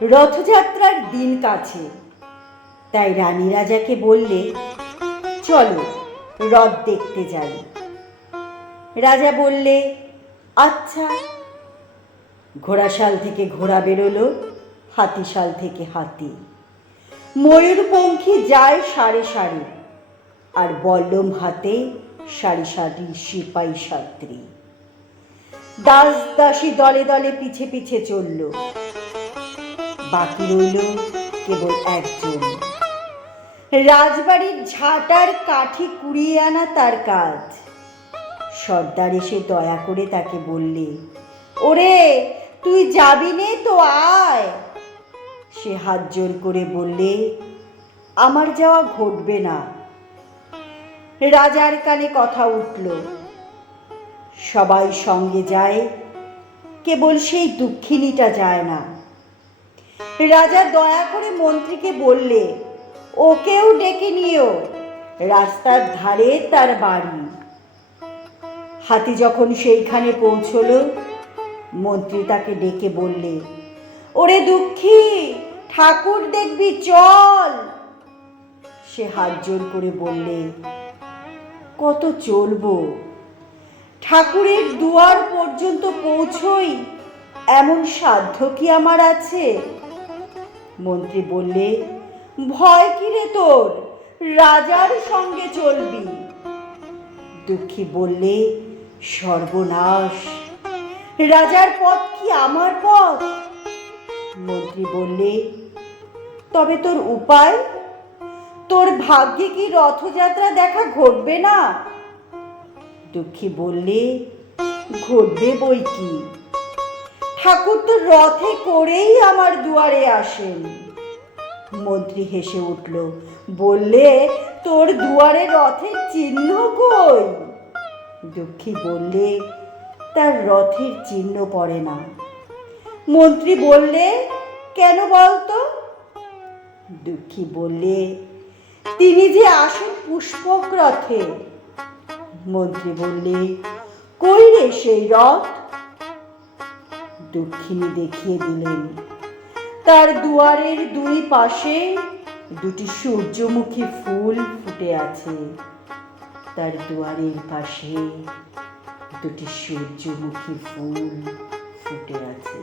রথযাত্রার দিন কাছে, তাই রানী রাজাকে বললে, চলো রথ দেখতে যাই। রাজা বললে, আচ্ছা। ঘোড়াশাল থেকে ঘোড়া বেরোলো, হাতিশাল থেকে হাতি। ময়ূরপঙ্খী যায় সারি সারি, আর বল্লম হাতে সারি সারি সিপাই সাত্রী। দাস দাসী দলে দলে পিছে পিছে চলল। বাকি রইল কেবল একজন। রাজবাড়ির ঝাঁটার কাঠি কুড়িয়ে আনা তার কাজ। সর্দার এসে দয়া করে তাকে বললে, ওরে তুই যাবি নে তো, আয়। সে হাত জোর করে বললে, আমার যাওয়া ঘটবে না। রাজার কানে কথা উঠল, সবাই সঙ্গে যায়, কেবল সেই দুঃখিনীটা যায় না। রাজা দয়া করে মন্ত্রীকে বললে, ওকেও ডেকে নিও, রাস্তার ধারে তার বাড়ি। হাতি যখন সেইখানে পৌঁছল, মন্ত্রী তাকে ডেকে বললে, ওরে দুঃখী, ঠাকুর দেখবি, চল। সে হাত জোর করে বললে, কত চলবো? ঠাকুরের দুয়ার পর্যন্ত পৌঁছই এমন সাধ্য কি আমার আছে? মন্ত্রী বললে, ভয় কি রে তোর, রাজার সঙ্গে চলবি। দুঃখী বললে, সর্বনাশ, রাজার পথ কি আমার পথ? মন্ত্রী বললে, তবে তোর উপায়? তোর ভাগ্যে কি রথযাত্রা দেখা ঘটবে না? দুঃখী বললে, ঘটবে বই কি, ঠাকুর তো রথে করেই আমার দুয়ারে আসেন। মন্ত্রী হেসে উঠল, বললে, তোর দুয়ারে রথের চিহ্ন কই? দুঃখী বললে, তার রথের চিহ্ন পড়ে না। মন্ত্রী বললে, কেন বলতো? দুঃখী বললে, তিনি যে আসেন পুষ্পক রথে। মন্ত্রী বললে, কই রে সেই রথ? দুঃখিনী দেখিয়ে দিলেন, তার দুয়ারের দুই পাশে দুটি সূর্যমুখী ফুল ফুটে আছে। তার দুয়ারের পাশে দুটি সূর্যমুখী ফুল ফুটে আছে।